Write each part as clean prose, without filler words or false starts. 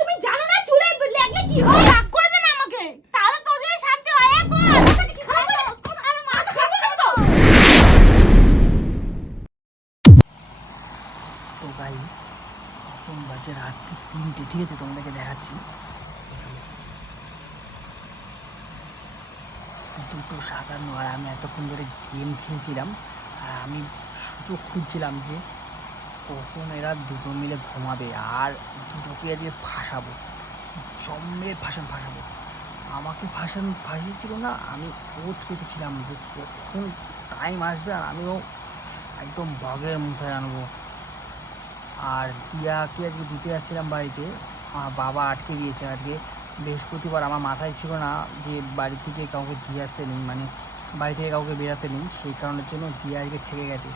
তুমি জানো না চুলে লাগলে কি হয়? রাগ করে দেন আমাকে। তাহলে তোর যদি শান্তি হয় কি খারাপ আরে মাথা খারাপ করে তো। তো গাইস এখন বাজে রাত্রি 3টে, ঠিক আছে? তোমাদেরকে দেখাচ্ছি 2:57 আর আমি এতক্ষণ ধরে গেম খেলছিলাম আর আমি সুযোগ খুঁজছিলাম যে কখন এরা দুটো মিলে ঘুমাবে আর দুটোকে আজকে ফাঁসাবো, জম্মের ফাঁসাবো। আমাকে ফাঁসিয়েছিল না, আমি ওট পেতেছিলাম যে কখন টাইম আসবে আর আমিও একদম বাঘের মুখে আনবো। আর টিয়াকে আজকে দিতে যাচ্ছিলাম বাড়িতে, আমার বাবা আটকে দিয়েছে। আজকে বৃহস্পতিবার, আমার মাথায় ছিল না যে বাড়ি থেকে কাউকে দিয়ে আসতে নেই, মানে বাড়ি থেকে কাউকে বেরাতে নেই, সেই কারণের জন্য টিয়া আজকে থেকে গেছে।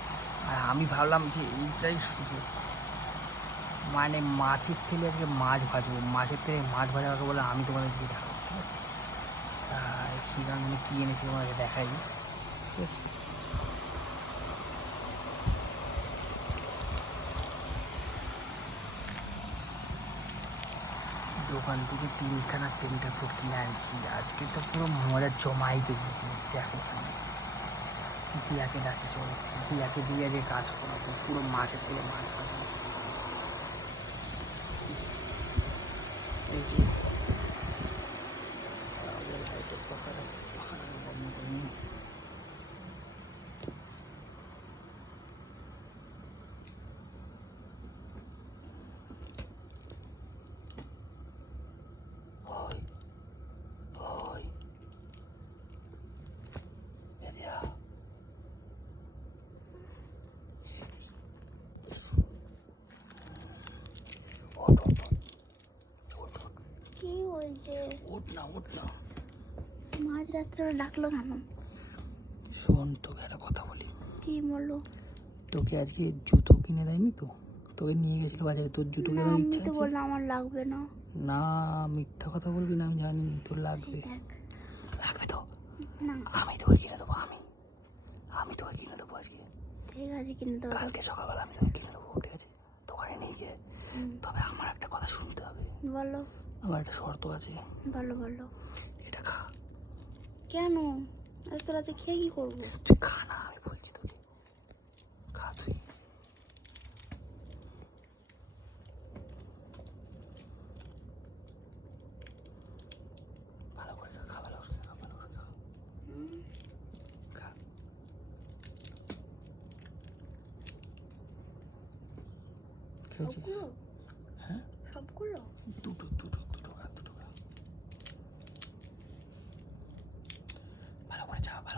আর আমি ভাবলাম যে এইটাই সুযোগ, মানে মাছের তেলে আজকে মাছ ভাজবো, মাছের তেলে মাছ ভাজাকে বলে আমি তোমাদের দিয়ে দেখাবো, ঠিক আছে? সেই কারণে কী এনেছি তোমাকে দেখাই, ঠিক আছে? দোকান থেকে 3খানা সেন্টার ফুড কিনে আনছি, আজকে তো পুরো মজা জমাই দেবো। দেখো দিয়াকে ডাকে, চলো দিয়াকে দিয়ে যে কাজ করাবো, পুরো মাছের থেকে মাছ ভাজবো। এই যে কি হয়েছে? ওঠ না মাঝ রাত্রে ডাকলো কেন? শোন, তোকে একটা কথা বলি। কি বললো? তোকে আজকে জুতো কিনে দেয়নি তো? তোকে নিয়ে গেছিল বাজারে, তোর জুতো কেনার আমি ইচ্ছা তো আছে? বললাম আমার লাগবে না। না, মিথ্যা কথা বলবি না, আমি জানি তোর লাগবে। লাগবে তো? না আমি তোকে কিনে দেবো, আমি তোকে কিনে দেবো আজকে। ঠিক আছে কিনে দেবো। কালকে সকালবেলা আমি তোকে কিনে দেবো, ঠিক আছে? দোকানে নিয়ে গিয়ে। তবে আমার একটা কথা শুনতে হবে। বলো। আমার একটা শর্ত আছে। বলো। এটা খা। কেন? এত রাতে খেয়ে কি করবো? তুই খা না, আমি বলছি তোকে খা তুই। ভালো করে খা, ভালো করে খা। খা। খেয়েছিস? হ্যাঁ, সবগুলো? দুটো খা। ভালো করে যাওয়া।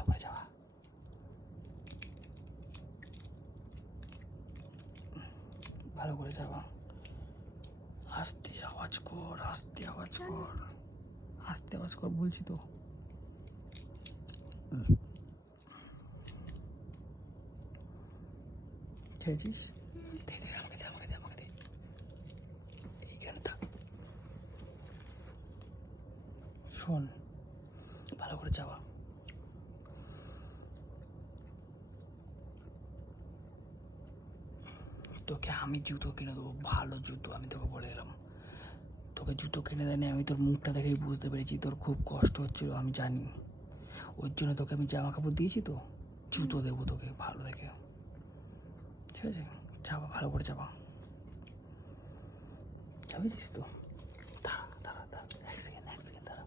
ভালো করে যাওয়া। আস্তে আওয়াজ কর বলছি তো। খেয়েছিস? আমাকে দে। এইখানে থাক। শোন, ভালো করে যাওয়া। তোকে আমি জুতো কিনে দেবো, ভালো জুতো, আমি তোকে বলে দিলাম। তোকে জুতো কিনে দেয়নি, আমি তোর মুখটা দেখেই বুঝতে পেরেছি তোর খুব কষ্ট হচ্ছিলো, আমি জানি। ওই জন্য তোকে আমি জামা কাপড় দিয়েছি, তো জুতো দেবো তোকে ভালো দেখে, ঠিক আছে? যাবা, ভালো করে যাবা। যাবেছিস তো? দাঁড়া, এক সেকেন্ড দাঁড়া।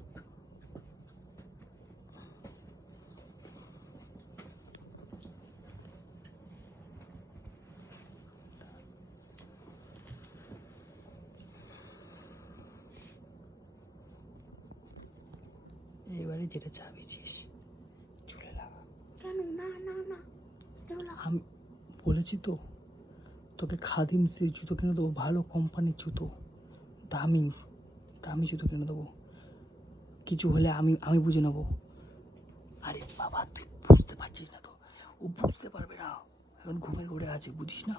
এবারে যেটা চাবিছিস চুলে লাগা। কেন? না আমি বলেছি তো তোকে খাদিম সে জুতো কিনে দেবো, ভালো কোম্পানির জুতো, দামি জুতো কিনে দেবো। কিছু হলে আমি বুঝে নেবো। আরে বাবা, তুই বুঝতে পারছিস না তো? ও বুঝতে পারবে না, এখন ঘুমের ঘরে আছে, বুঝিস না?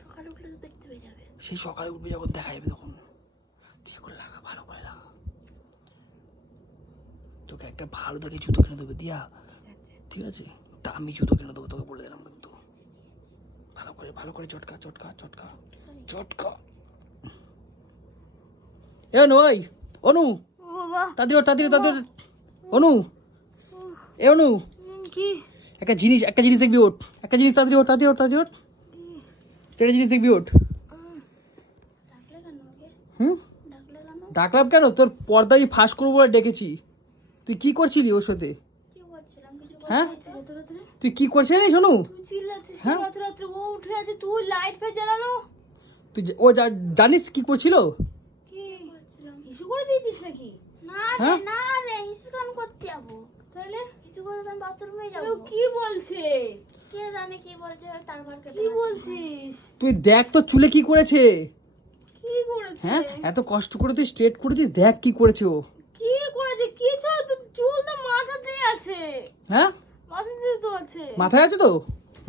সকালে উঠলে তো দেখতে পেয়ে যাবে। সেই সকালে উঠবে যখন দেখা যাবে তখন। তুই করে লাগা, ভালো করে লাগা। তোকে একটা ভালো দেখে জুতো কিনে দেবে দিয়া, ঠিক আছে? দামি জুতো কিনে দেবো তোকে বলে দিলাম কিন্তু। ভালো করে চটকা। এ অনু, ওই অনু, ও বাবা তাড়াতাড়ি অনু, এ অনু, কি একটা জিনিস দেখবি, ওঠ, একটা জিনিস তাড়াতাড়ি ওঠ, একটা জিনিস দেখবি, ওঠ। ডাকলে কেন আমাকে? হুম, ডাকলে কেন? ডাকলাম কেন? তোর পর্দা আমি ফাঁস করবো বলে ডেকেছি। তুই কি করছিলি ওর সাথে? কি করছিলাম? কিছু হ্যাঁ? করতে রাত্রে তুই কি করছিস শোনু? তুই চিল্লাচ্ছিস হ্যাঁ? রাত্রে রাত্রে ও উঠে আছে, তুই লাইট ফের জ্বালানো। তুই ও জানিস কি করছিল? কি করছিলাম? ইস্যু করে দিয়েছিস নাকি? না হ্যাঁ? না রে, ইস্যু কেন করতে যাবো? তাহলে ইস্যু করে আমি বাথরুমে ও যাবো। কি বলছে? কে জানে কি বলছে, তারপর কি বলছিস? তুই দেখ তো চুলে কি করেছে। কি করেছে? হ্যাঁ, এত কষ্ট করে তুই স্ট্রেট করেছিস, দেখ কি করেছে ও। কি করেছে? কিছু তো, চুল তো মাথাতেই আছে। হ্যাঁ, মাথাতেই তো আছে। মাথায় আছে তো,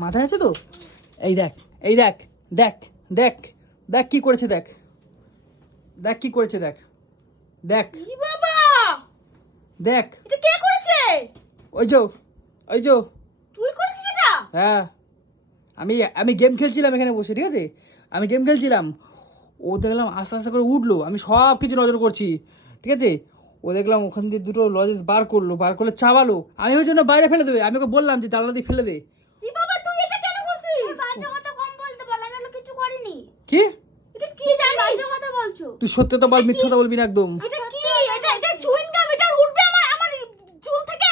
মাথায় আছে তো। এই দেখ, এই দেখ, দেখ দেখ দেখ কি করেছে, দেখ দেখ কি করেছে, দেখ দেখ কি বাবা, দেখ। এটা কে করেছে? ওই যে তুই করেছিস এটা? হ্যাঁ, আমি গেম খেলছিলাম এখানে বসে, ঠিক আছে, আমি গেম খেলছিলাম। ও দেখলাম আস্তে আস্তে করে উঠলো, আমি সব কিছু নজর করছি, ঠিক আছে। ও দেখলাম ওখান দিয়ে দুটো লজেস বার করলে চাবালো। আমি ওই জন্য বাইরে ফেলে দেবে, আমি ওকে বললাম যে জানলা দিয়ে ফেলে দে। কি বাবা, তুই এটা কেন করছিস? বাজে কথা কম বলতে বল, আমি কিছু করিনি। কি? এটা কি জানিস? বাজে কথা বলছো। তুই সত্যি তো বল, মিথ্যা কথা বলবি না একদম। এটা কি? এটা চুইং গাম, এটা উঠবে আমার চুল থেকে।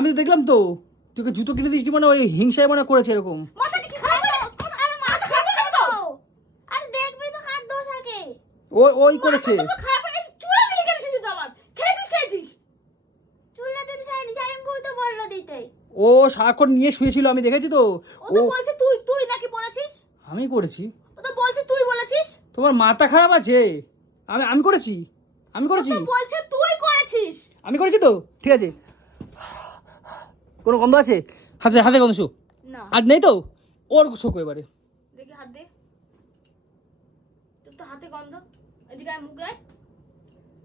আমি তো দেখলাম তো, তোকে জুতো কিনে দিয়েছি মানে ওই হিংসায় মনে করেছে এরকম। মাথা কি খারাপ হয়ে গেছে? আরে মাথা খারাপ হয়ে গেছে তো? আরে দেখবি তো কার দোষ আগে। ওই করেছে। মাথা তো খারাপ হয়ে গেছে, চুলে দিলি কেন সেটা আমার? খেয়েছিস? চুলে দিতে চাইনি, জাইম বউ তো বললো দিতে। ও সারাক্ষণ নিয়ে শুয়েছিল, আমি দেখেছি তো। ও তো বলছে তুই নাকি বলেছিস? আমি করেছি? ও তো বলছে তুই বলেছিস। তোমার মাথা খারাপ আছে? আমি করেছি, আমি ও করেছি, তো বলছে তুই করেছিস। আমি করেছি তো, ঠিক আছে। কোনো গন্ধ আছে? হাতে গন্ধ শো? না। আর নেই তো? ওর শোকো এবারে। দেখি হাত দে। তোর তো হাতে গন্ধ। এদিকে আয়, মুখ রাখ।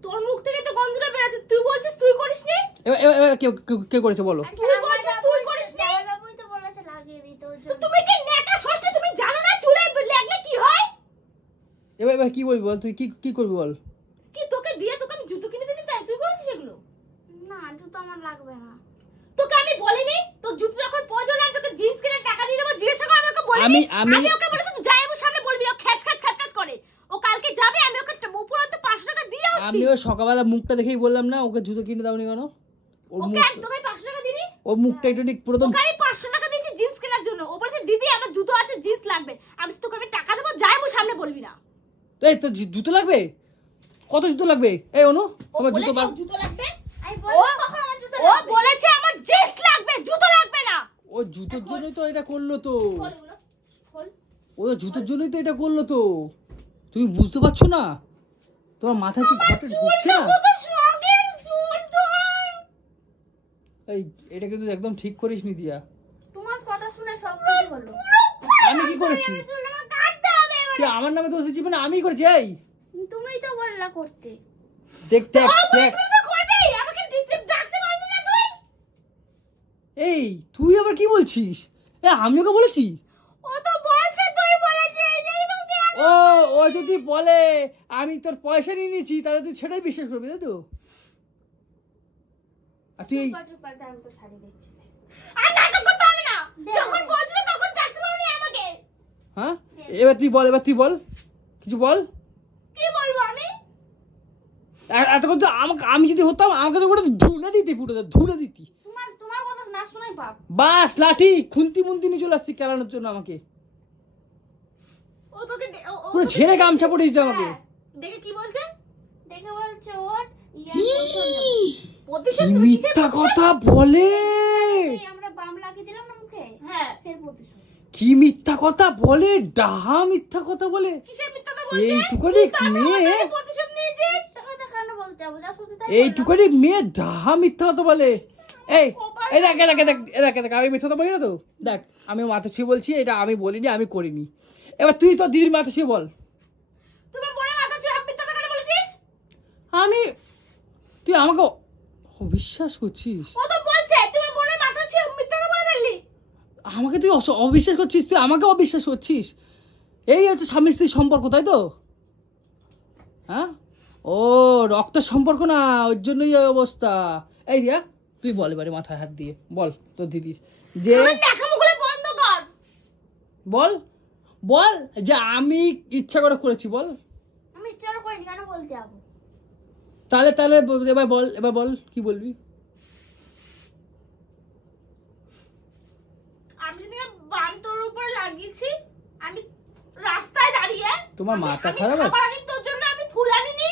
তোর মুখ থেকে তো গন্ধটা বেরোচ্ছে, তুই বলছিস তুই করিসনি? এবার কে করেছে বলো? তুই বলছিস তুই করিসনি? বাবুই তো বলেছে লাগিয়ে দিতে ওর তো জন্য। তুমি কি নেকা ষষ্ঠী, তুমি জানো না চুলে লাগলে কি হয়? এবার কি বলবি বল, তুই কি করবি বল? কি তোকে দিয়ে তোকে আমি জুতো কিনে দিতে, তাই তুই করেছিস এগুলো? না জুতো আমার লাগবে না। তোকে আমি বলিনি তোর জুতো যখন প্রয়োজন হয় তোকে জিন্স কিনে টাকা দিয়ে দেবো, জিজ্ঞাসা করে আমি ওকে বলিনি? আমি- ওকে বলেছি তুই যাই আমার সামনে বলবি, ও খ্যাচ করে। ও কালকে যাবে, আমি ওকে উপরন্তু 500 টাকা দিয়েওছি। আমি ওই সকালবেলা মুখটা দেখেই বললাম না ওকে জুতো কিনে দাওনি কেন? ওর ওকে মুখ, তোকে 500 টাকা দিবি? ওর মুখটা একটু ঠিক পুরো তোকে আমি 500 টাকা দিয়েছি জিন্স কেনার জন্য। ও বলছে দিদি আমার জুতো আছে, জিন্স লাগবে। তোকে আমি টাকা দেবো, যাই আমার সামনে বলবি না। এই তোর জুতো লাগবে? কত জুতো লাগবে? এই অনু, ও তোমার জুতো বলেছে বার। ওর জুতো লাগবে। আমি বললাম কখন আমার জুতো ও লাগবে? বলেছে আমার জিন্স লাগবে, জুতো লাগবে না। ও জুতোর জন্যই তো এটা করলো তো। বল এগুলো, বল। ও তো জুতোর জন্যই তো এটা করলো তো। তুমি বুঝতে পারছো না? তোমার মাথায় কি ঘটে ঢুকছে না? কত শখের চুল তোর। এই এটা কিন্তু একদম ঠিক করিসনি দিয়া। তোমার কথা শুনে সব কিছু হলো। আমি কি করেছি? চুল আমার কাটতে হবে এবার। তুই আমার নামে তো এসেছিস মানে আমি করেছি। এই তুমিই তো বললা করতে। দেখ দেখ দেখ, বলেছিল তো করবেই, আমাকে ডাকতে পারলি না তুই? এই তুই আবার কি বলছিস? আমি ওকে বলেছি? ও তো বলছে তুই বলেছিস, এই তুমি ও যদি বলে আমি তোর পয়সা নিয়ে নিয়েছি তাহলে তুই সেটাই বিশ্বাস করবি, তাই তো? আর তুই চুপ কর, আমি তো শাড়ি দিচ্ছি। আর নাটক করতে হবে না। যখন বলছিল তখন ডাকতে পারলি আমাকে। হ্যাঁ, এবার তুই বল কিছু বল। কি বলবো আমি? এতক্ষণ তো আমি যদি হতাম আমাকে তো পুরো ধুনে দিতি, ধুনে দিতি। তোমার কথা না শোনাই পাপ। বাস লাঠি খুন্তি মুন্তি নিয়ে চলে আসছি খেলানোর জন্য আমাকে। ও তোকে পুরো ঝেড়ে গামছা পরে দিতে আমাকে। দেখে কি বলছে? দেখে বলছে ওর প্রতিশোধ কি তুমি কিসের মিথ্যা প্রতিশোধ? কথা বলে! আমরা বাম লাগিয়ে দিলাম না মুখে, হ্যাঁ, সেই প্রতিশোধ। কি মিথ্যা কথা বলে! ডাহা মিথ্যা কথা বলে! কিসের মিথ্যা কথা বলছে? এইটুখানি মেয়ে, প্রতিশোধ নিয়েছিস? তাহলে কেন বলতে যাবো? যা সত্যি তাই এইটুখানি মেয়ে ডাহা মিথ্যা কথা বলে। এই দেখ আমি মিথ্যা কথা বলি না তো। দেখ আমি মাথা ছুঁয়ে বলছি এটা আমি বলিনি, আমি করিনি। এবার তুই তো দিদির মাথা ছুঁয়ে বল। তুমি বলে মাথা ছুঁয়ে মিথ্যা কথা কেন বলেছিস? তুই আমাকে অবিশ্বাস করছিস? ও তো বলছে তুমি বলে মাথা ছুঁয়ে মিথ্যা কথা বলে ফেললি। আমাকে তুই অবিশ্বাস করছিস, তুই আমাকে অবিশ্বাস করছিস। এই হচ্ছে স্বামী স্ত্রীর সম্পর্ক, তাই তো? হ্যাঁ? ও রক্তের সম্পর্ক না, ওর জন্যই এই অবস্থা। এই রিয়া, তুই বল এবারে মাথায় হাত দিয়ে বল তোর দিদির যে আমার ন্যাকামোগুলো বন্ধ কর। বল বল যে আমি ইচ্ছা করে করেছি, বল। আমি ইচ্ছা করে করিনি, কেন বলতে যাবো? তাহলে এবার বল কি বলবি? আমি যদি বান তোর উপর লাগিয়েছি, আমি রাস্তায় দাঁড়িয়ে তোমার মাথা আমি খারাপ আছে? খাবার আনি তোর জন্য, আমি ফুল আনিনি।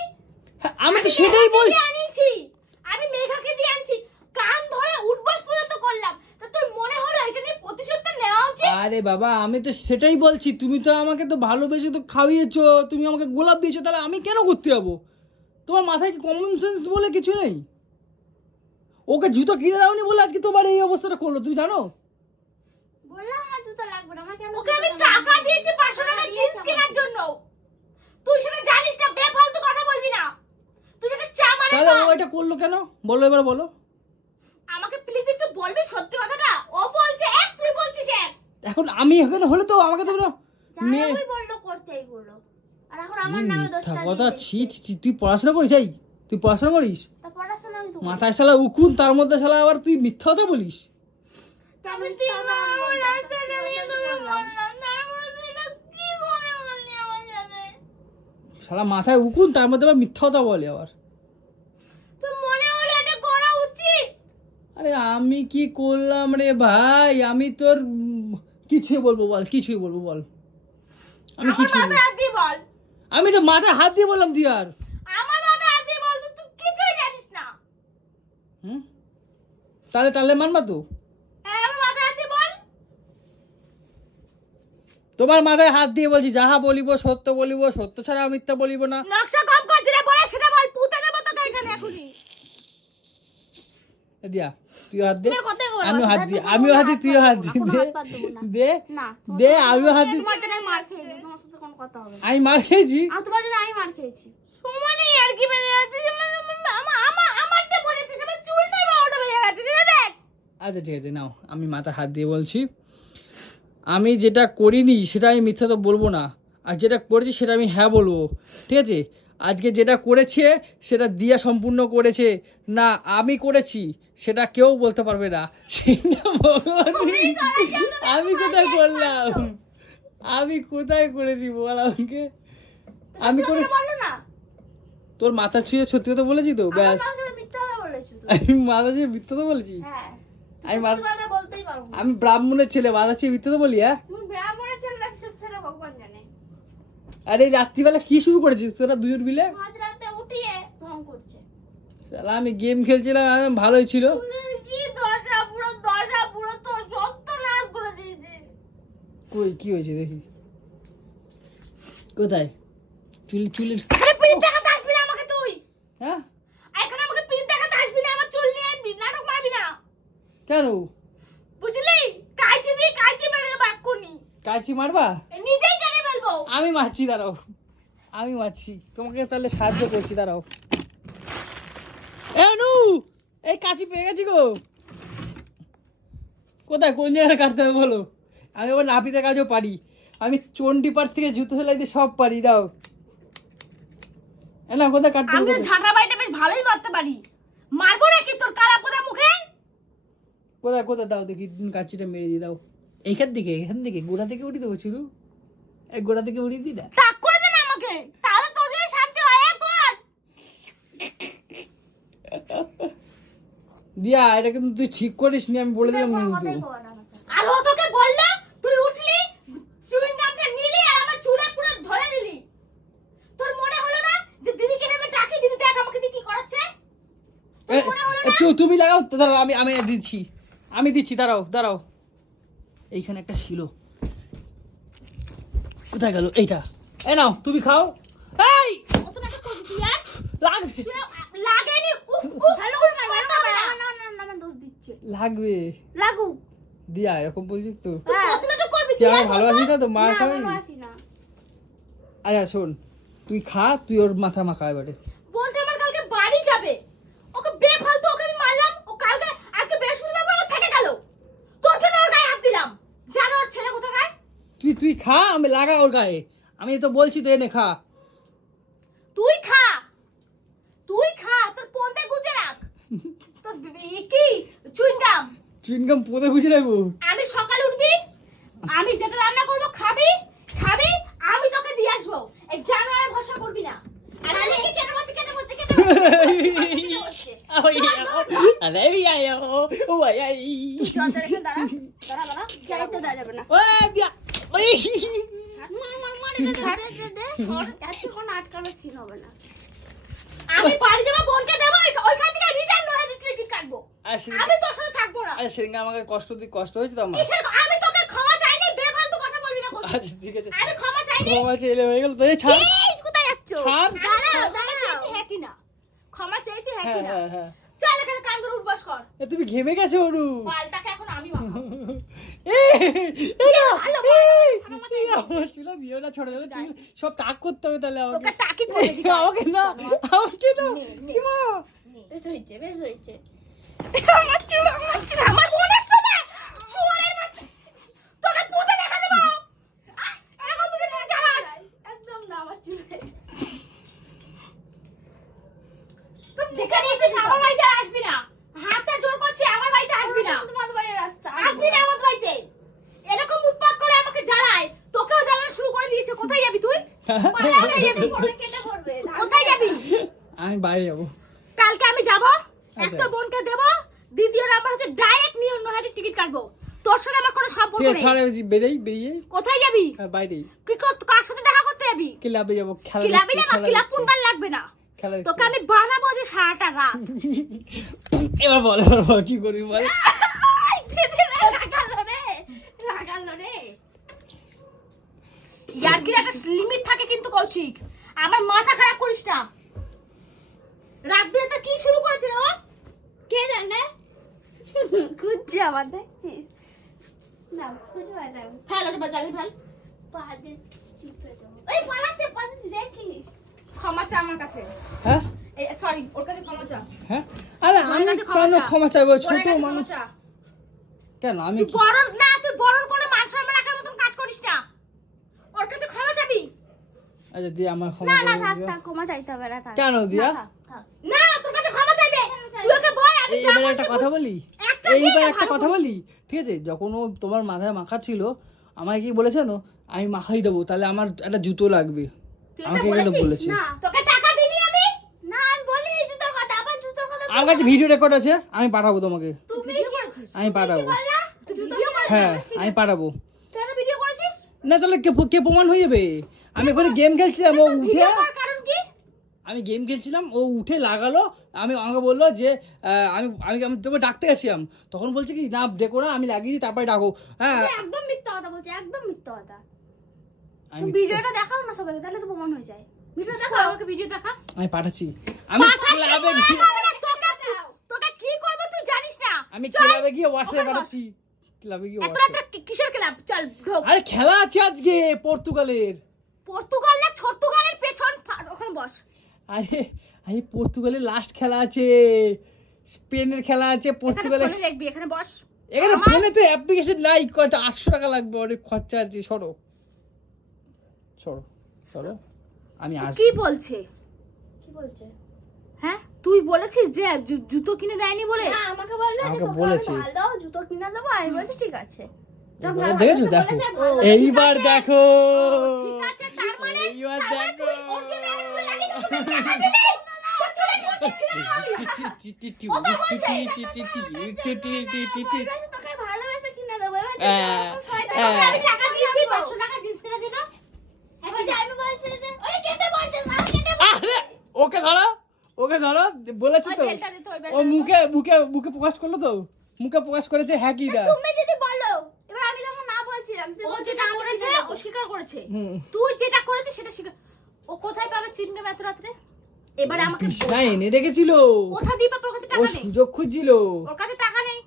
হ্যাঁ, আমি তো সেটাই বল। মেঘাকে দিয়ে আনিছি, আমি মেঘাকে দিয়ে আনছি, কান ধরে উঠবস পর্যন্ত করলাম। তা তোর মনে হলো এটা নিয়ে প্রতিশোধটা নেওয়া উচিত? আরে বাবা, আমি তো সেটাই বলছি, তুমি তো আমাকে তো ভালোবেসে তো খাইয়েছো, তুমি আমাকে গোলাপ দিয়েছো, তাহলে আমি কেন করতে যাবো? তোমার মাথায় কি কমন সেন্স বলে কিছু নেই? ওকে জুতো কিনে দাওনি বলে আজকে তোমার এই অবস্থাটা করলো, তুমি জানো? বললাম আমার জুতো লাগবে না, আমার কেন ওকে আমি জুতো টাকা লাগবে? দিয়েছি 500 টাকা দিয়েছে জিন্স আমাকে। কেনার জন্য। তুই সেটা জানিস না, বেফালতু কথা বলবি না। তুই সেটা চা মানে তাহলে ও এটা করলো কেন বলো, এবার বলো। আমাকে প্লিজ একটু বলবি সত্যি কথাটা। ও বলছে এক, তুই বলছিস এক। এখন আমি এখানে হলে তো আমাকে তো বলো মেয়ে জামাই বললো করতেই বললো, আর এখন আমার নামে মিথ্যা দোষটা কথা। দিয়ে ছি দিচ্ছে। ছি ছি, তুই পড়াশোনা করিস? এই তুই পড়াশোনা করিস? তা পড়াশোনা আমি তো করি। মাথায় শালা উকুন, তার মধ্যে শালা আবার তুই মিথ্যা কথা বলিস। কেমন তুই কথা আমার বললাম, রাস্তায় দাঁড়িয়ে কথা তোকে বললাম। বললাম, তারপরে তুই এটা কি মনে করলি আমার সাথে? শালা মাথায় উকুন, তার মধ্যে আবার মিথ্যা কথা বলে আবার। তোর মনে হলো এটা করা উচিত? আরে আমি কি করলাম রে ভাই? আমি তোর কিছুই বলবো বল, কিছুই বলবো বল, আমি আমার কিছুই মাথায় হাত দিয়ে বল। আমি তো মাথায় হাত দিয়ে বললাম তুই আর আমার মাথায় হাত দিয়ে বল, তুই কিছুই জানিস না। হুম, তাহলে মানবা তো? হ্যাঁ, আমার মাথায় হাত দিয়ে বল। তোমার মাথায় হাত দিয়ে বলছি, যাহা বলিব সত্য বলিব, সত্য ছাড়া মিথ্যা বলিব না। নকশা কম করছি না, বলে সেটা বল। পুঁতে দেবো তোকে এখানে এখনই। এ দিয়া তুই হাত দে, তোমার কথাই বলবো, আমিও হাত সেটা দিই, তো আমিও কোনো হাত দিই, হাত তুইও হাত পাতবো দি, না, কোনো দে হাত পাতবো না। দে না, দে, আমিও হাত দিই। তোমার জন্য আমি মার খেয়েছি, তোমার সাথে কোনো কথা হবে না। আমি মার খেয়েছি? আর তোমার জন্য আমি মার খেয়েছি। সুমনি আর কি বেড়ে যাচ্ছে, আমারটা বলেছিস, আমার চুলটা বারোটা বেজে গেছে, সেটা দেখ। আচ্ছা ঠিক আছে, নাও আমি মাথায় হাত দিয়ে বলছি, আমি যেটা করিনি সেটা আমি মিথ্যা তো বলবো না, আর যেটা করেছি সেটা আমি হ্যাঁ বলবো, ঠিক আছে? আজকে যেটা করেছে সেটা দিয়া সম্পূর্ণ করেছে, না আমি করেছি সেটা কেউ বলতে পারবে না, সেটা ভগবানই। আমি কোথায় করলাম? আমি কোথায় করেছি বল আমাকে? আমি সত্যি করেছি? কথা বললো না, তোর মাথা ছুঁয়ে সত্যি কথা বলেছি তো, আমার ব্যাস। মার সাথে মিথ্যা কথা বলেছো তো। আমি মাথা ছুঁয়ে মিথ্যা তো বলেছি? হ্যাঁ, আমি সত্যি কথা বলতেই পারবো না। আমি ব্রাহ্মণের ছেলে, মাথা ছুঁয়ে মিথ্যা তো বলি? হ্যাঁ, তুমি ব্রাহ্মণের ছেলে না কিসের ছেলে ভগবান জানে। আরে এই রাত্রিবেলা কি শুরু করেছিস তোরা দুজন মিলে? মাঝ রাতে উঠিয়ে ঢং করছে। শালা আমি গেম খেলছিলাম, ভালোই ছিল। কি দশা পুরো তোর যত নাশ করে দিয়েছিস। কই কি হয়েছে দেখি, কোথায়? চুলের এখানে পিঠ দেখাতে আসবি না আমাকে তুই। হ্যাঁ, এখানে আমাকে পিঠ দেখাতে আসবি না, আমার চুল নিয়ে নাটক মারবি না, কেন? বুঝলি? কাঁচি দিয়ে কাঁচি মেরে বাক্যনি, কাঁচি মারবা? নিজেই কেটে ফেলবো। আমি মারছি, দাঁড়াও, আমি মারছি তোমাকে, তাহলে সাহায্য করছি, দাঁড়াও। নু, এই কাঁচি পেয়ে গেছি গো। কোথায়, কোন জায়গায় কাটতে হবে বলো? আমি আবার নাপিতে কাজও পারি, আমি চণ্ডীপাঠ থেকে জুতো সেলাই দিয়ে সব পারি, দাও। না কোথায় কাটতে হবে? আমিও ঝাঁকড়া বাড়িটা বেশ ভালোই মারতে পারি। মারবো নাকি তোর কালা পোদা মুখে? কোথায় কোথায় দাও দেখি, কাঁচিটা মেরে দিয়ে দাও। এইখান থেকে, এখান থেকে গোড়া থেকে উঠি দেবো, ছিল এক গোড়া থেকে উড়িয়ে দিই না? টাক করে দে না আমাকে, তাহলে তোর যদি শান্তি হয় কর। দিয়া, এটা কিন্তু তুই ঠিক করিস নি, আমি বলে দিলাম কোনো কিন্তু। কথাই কবে না আমার সাথে। আর ও তোকে বললো, তুই উঠলি, চুইং গামটা নিলি আর আমার চুলে পুরো ধরে দিলি। তোর মনে হলো না যে দিদিকে নেবে ডাকি, দিদি দেখ আমাকে দিয়ে কি করাচ্ছে? তোর মনে হলো না? তুমি লাগাও, দাঁড়াও, আমি দিচ্ছি, আমি দিচ্ছি, দাঁড়াও দাঁড়াও। এইখানে একটা ছিল, কোথায় গেল এইটা? নাও তুমি খাও। এই নতুন একটা করবি তুই আর? লাগবে, তুই লাগেনি, উফ উফ, ভালো করে মারবে, না, না, না, না, না, আমার দোষ দিচ্ছে। লাগবে। লাগুক। দিয়া এরকম বলছিস তো? তুই নতুন একটা করবি তুই তুই আমার আর? ভালোবাসিস না তো, মার না, খাবে? ভালোবাসি না। আচ্ছা শোন, তুই খা, তুই ওর মাথা মাখা এবারে। বোনটা আমার কালকে বাড়ি যাবে, ওকে বেফালতু ওকে আমি মারলাম, ও কালকে আজকে বৃহস্পতিবার করে ও থেকে গেল। তোর জন্য ওর গায়ে হাত দিলাম, জানো ওর ছেলে কোথাকার? তুই খা, আমি লাগা ওর গায়ে, আমি তো বলছি তো, এনে খা। তুই খা তোর পোঁতে গুজে রাখ তোর কি চুইংগাম চুইনগাম পোদে বুঝে রাখবো। আমি সকালে উঠবি, আমি যেটা রান্না করবো খাবি, আমি তোকে দিয়ে আসবো। এই জানোয়ারের ভাষা করবি না। আর আমি কি কেটে বলছি আরে আয় ও ভাই আই জলটা রেখে দাঁড়া যাইতে দেওয়া যাবে না। ও দিয়া ওই মার দে আজকে কোনো আটকানো সিন হবে না। আমি বাড়ি যাবো, বোনকে দেবো, ওইখান থেকে রিটার্ন হয়ে টিকিট কাটবো। আমি তোর সাথে থাকবো না। আরে সেদিন আমাকে কষ্ট হয়েছে তো আমার। আমি তোকে ক্ষমা চাইনি, বেফালতু কথা বলবি না কোথাও। আচ্ছা ঠিক আছে, আমি ক্ষমা চাইনি। ক্ষমা চেয়ে হয়ে গেল তো। এই ছাড় এই কোথায় যাচ্ছ? ছাড়। ক্ষমা চেয়েছি হ্যাঁ হ্যাঁ কি না? হ্যাঁ হ্যাঁ চল এখানে কান ধরে উঠবাস কর। এ তুমি ঘেমে গেছো ওরু। পালটাকে এখন আমি মাখাবো। আমার চুলা দিও না, ছোট ছোট চুল সব টাক করতে হবে তাহলে তোকে আমাকে। টাকি করে দিবি। আমাকে না, আমাকে না। ইমা। বেশ হয়েছে আমার বোনের চলে চোরের বাচ্চা। তোকে পুঁতে দেখা দেবো। এরকম তুই চলে চালাস। একদম না আমার চুলে। দেখে নিয়েছিস আমার বাড়িতে আর আসবি না। হাতটা জোর করছি, আমার বাড়িতে আসবি না। তোমাদের বাড়ির রাস্তা আসবি না আমার বাড়িতে। এরকম উৎপাত করে আমাকে জ্বালায়, তোকেও জ্বালানো শুরু করে দিয়েছে। কোথায় যাবি তুই? কোথায় যাবি? কেটে পড়বে। কোথায় যাবি? আমি বাইরে যাবো। কালকে আমি যাব, আচ্ছা। একটা বোনকে দেব, দ্বিতীয় নাম্বার হচ্ছে ডাইরেক্ট নিয়ে নহাটির টিকিট কাটবো। তোর সাথে আমার কোনো সম্পর্ক ঠিক আছে, নেই। ছাড়ে বেরিয়ে কোথায় যাবি? বাইরে কার সাথে দেখা করতে যাবি? ক্লাবে যাবো। খেলা ক্লাবে দেখতে, যাবো, খেলা ক্লাব দেখতে। পুন্দার লাগবে না। খেলা দেখতে। তোকে আমি বানাবো যে সারাটা রাত। এবার বল কি করবি বল। রাগালো রে। ইয়ার্কির একটা লিমিট থাকে কিন্তু কৌশিক, আমার মাথা খারাপ করিস না। রাত বিরাতে কি শুরু করেছে রে ও? কে জানে? খুঁজছে আমার দেখছিস? না খুঁজবে না। ফেল ওটা বাজারে ফেল। পাদে চিপে দেবো। এই পালাচ্ছে পাদে দেখিস। ক্ষমা চা আমার কাছে। হ্যাঁ এই সরি, ওর কাছে ক্ষমা চা। হ্যাঁ আরে ওর আমি কাছে ক্ষমা কেন চা। ক্ষমা চাইবো? ওর ছোট কাছে ক্ষমা মানুষ চা। কেন? আমি তুই বড় না, তুই বড় কোনো মান সম্মান রাখার মতন কাজ করিস না। ওর কাছে ক্ষমা চাবি। আচ্ছা দিয়ে আমার ক্ষমা না করে থাক দিও। থাক ক্ষমা চাইতে হবে না থাক। কেন দিয়া? থাক থাক। না, তোর কাছে ক্ষমা চাইবে। তুই ওকে বল আমি যা এইবার বলছি একটা কথা বলি, একটা দিয়ে এইবার দে, একটা ভালো কথা করিস। বলি, ঠিক আছে? যখন ও তোমার মাথায় মাখা ছিল, আমাকে কি বলেছে জানো? আমি মাখাই দেবো, তাহলে আমার একটা জুতো লাগবে। তুই এটা আমাকে এগুলো বলেছিস? বলেছে। না তোকে টাকা দিনি আমি। না আমি বলিনি জুতোর কথা, আবার জুতোর কথা। আমার কাছে ভিডিও রেকর্ড আছে, আমি পাঠাবো তোমাকে। তুই ভিডিও করেছিস? আমি পাঠাবো। বললা তুই ভিডিও হ্যাঁ করেছিস? আমি পাঠাবো। কেন ভিডিও করেছিস? না তাহলে কে প্রমাণ হয়ে যাবে? আমি ওখানে গেম খেলছিলাম, ও উঠে, ভিডিও করার কারণ কি? আমি গেম খেলছিলাম, ও উঠে লাগালো, আমাকে বললো যে আমি আমি আমি তোমাকে ডাকতে গেছিলাম, তখন বলছে কি না ডেকো না, আমি লাগিয়েছি তারপরে ডাকো। হ্যাঁ তুমি একদম মিথ্যা কথা বলছো, একদম মিথ্যা কথা। আমি ভিডিওটা দেখাও না সবাইকে, তাহলে তো প্রমাণ হয়ে যায়। ভিডিও দেখা, আমাকে ভিডিও দেখা। আমি পাঠাচ্ছি। আমি ক্লাবে গিয়ে তোকে কি করব তুই জানিস না। আমি ক্লাবে গিয়ে হোয়াটসঅ্যাপে ওখানে বস। পাঠাচ্ছি। ক্লাবে গিয়ে এত হোয়াটসঅ্যাপ। রাতে কিসের ক্লাব? চল ঢোক। আরে খেলা আছে আজকে পর্তুগালের। পর্তুগাল না ছর্তুগালের পেছন ওখানে বস। আরে আরে পর্তুগালের লাস্ট খেলা আছে, স্পেনের খেলা আছে, এখানে পর্তুগালের। ফোনে দেখবি, এখানে বস। এখানে আমার- ফোনে তো অ্যাপ্লিকেশন নাই, কয়টা 800 টাকা লাগবে, অনেক খরচা আছে। সরো সরো সরো, আমি আসি। কি বলছে? কি বলছে? হ্যাঁ তুই বলেছিস যে জুতো কিনে দেয়নি বলে? না আমাকে বললো যে আমাকে তোকে বলেছে। আমি ভালো জুতো কিনে দেবো, আমি বলছি ঠিক আছে। যা এবার ভালো দেখেছো? বলেছে, দেখো ভালো। এইবার দেখো, ঠিক আছে, তার মানে এইবার তার মানে দেখো। তুই ওর জন্য আমার চুলে লাগিয়েছিস, তোকে টাকা দিলি? তোর চুলে কি করছিস না আমি? বলছে, তোকে ভালোবেসে কিনে দেবো, এবার যদি ওরকম শয়তানি হ্যাঁ। করে আমি টাকা দিয়েছি 500 টাকা জিন্স কিনে দিল। এবার যে আমি বলছি যে ওই কেটে বলছে না কেটে আরে ওকে ধরো, ওকে ধরো, বলেছি তো। ওই বেলটা দে তো, ওই ও বেলটা দে তো। মুখে মুখে মুখে প্রকাশ করলো তো, মুখে প্রকাশ করেছে হ্যাঁ কি না। তুমি যদি বলো, এবার আমি তখন না বলছিলাম যে ও যেটা করেছে ও স্বীকার করেছে। হুম। তুই যেটা করেছিস সেটা স্বীকার। ও কোথায় পাবে চিনগাম এত রাত্রে? এবারে আমাকে বিছনায় এনে রেখেছিল, কোথা দিয়ে পাবে? ওর কাছে ও টাকা নেই। সুযোগ খুঁজছিল। ওর কাছে টাকা নেই।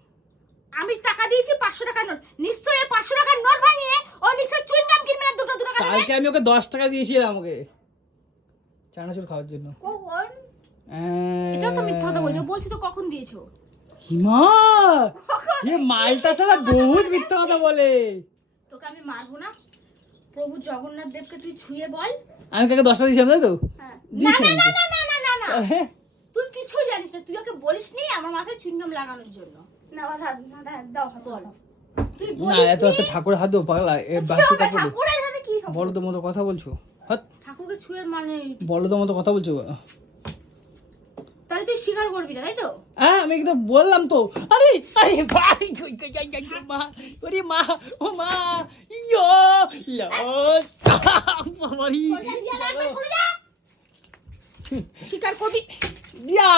আমি টাকা দিয়েছি 500 টাকার নোট। নিশ্চয়ই 500 টাকার নোট ভাঙিয়ে ও নিশ্চয়ই চুইংগাম কিনবে না, দুটো টাকা দেবে। কালকে আমি ওকে 10 টাকা দিয়েছিলাম ওকে চানাচুর খাওয়ার জন্য। কখন এটাও তো মিথ্যা কথা বলছো। বলছি তো কখন দিয়েছো? হিমা এ মালটা সালা বহুত মিথ্যা কথা বলে। তোকে আমি মারবো না। প্রভু জগন্নাথ দেবকে তুই ছুঁয়ে বল। আমি কাকে 10 টাকা দিয়েছিলাম তাই তো? হ্যাঁ দিয়েছেন না তো? না না না না না হ্যাঁ তুই কিছুই জানিস না, তুই ওকে বলিসনি আমার মাথায় চুইংগাম লাগানোর জন্য। না বাবা না দাও হাত বল। দাও। তুই না এত বলিসনি ঠাকুরের হাত দেবো পাগলা, এ কি বাসি হবে কাপড়ে ঠাকুরের হাতে কি হবে? বলদের মতো কথা বলছো। হাত ঠাকুরকে ছুঁয়ে মানে বলদের মতো কথা বলছো। তাহলে তুই স্বীকার করবি না তাই তো? হ্যাঁ আমি কিন্তু বললাম তো। আরে আরে ভাই কই কই যাই যাই মা, ওরে মা, ও মা, ইয়ো লস বাবারি সরে যা, দিয়া লাগবে, সরে যা। স্বীকার করবি? দিয়া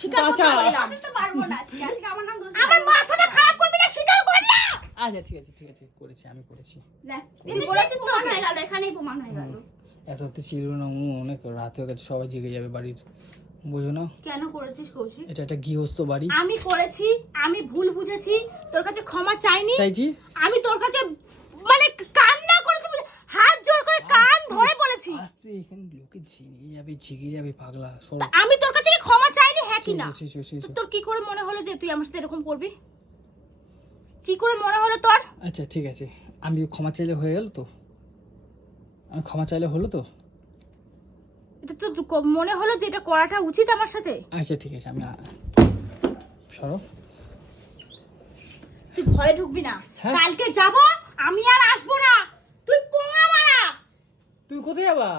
স্বীকার করতে বাঁচা। বললাম। আজকে তো পারবো না, আজকে আমার নাম দোষ আমার মাথাটা খারাপ করবি না, স্বীকার কর না। আচ্ছা ঠিক আছে করেছি, আমি করেছি। দেখ তুই বলেছিস তো প্রমাণ ওকে? হয়ে গেল, এখানেই প্রমাণ হয়ে গেল। এত তো ছিল না, অনেক রাত হয়ে গেছে, সবাই জেগে যাবে বাড়ির, বুঝো না? কেন করেছিস কৌশিক? এটা একটা গৃহস্থ বাড়ি। আমি করেছি, আমি ভুল বুঝেছি, তোর কাছে ক্ষমা চাইনি। চাইছি আমি তোর কাছে মানে কান্না করেছি, হাত জোর করে কান ধরে বলেছি। আস্তে, এখানে লোকে জেগে যাবে পাগলা সব। তা আমি তোর কাছে কি ক্ষমা চাইনি, হ্যাঁ কি না? ঠিক তোর কি করে মনে হলো যে তুই আমার সাথে এরকম করবি? কি করে মনে হলো তোর? আচ্ছা ঠিক আছে, আমি ক্ষমা চাইলে হয়ে গেল তো? আমি ক্ষমা চাইলে হলো তো? এটা তো মনে হলো যে এটা করাটা উচিত আমার সাথে। আচ্ছা ঠিক আছে, আমি সরো। তুই ঘরে ঢুকবি না, হ্যাঁ। কালকে যাব, আমি আর আসবো না। তুই পোঙা মারা। তুই কোথায় যাবা?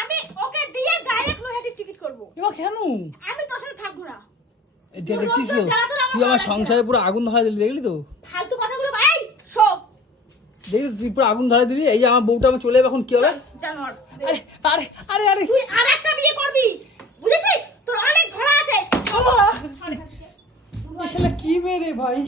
আমি ওকে দিয়ে ডাইরেক্ট নৈহাটির টিকিট করব। এবার কেন? আমি তোর সাথে থাকবো না। এটা তোর দেখছিস রোজ তো? জ্বালাতন আমার তুই ভালো আমার লাগছে না। সংসারে পুরো আগুন ধরা দিলি, দেখলি তো? ফালতু কথাগুলো এই সব দেখলি তো, তুই পুরো আগুন ধরা দিলি। এই যে আমার বউটা আমার চলে যাবে, এখন কি হবে? জানোয়ার। আরে আরে আরে আরে তুই আরেকটা বিয়ে করবি, বুঝেছিস? তোর অনেক ধরা আছে। এসে কি মেরে ভাই।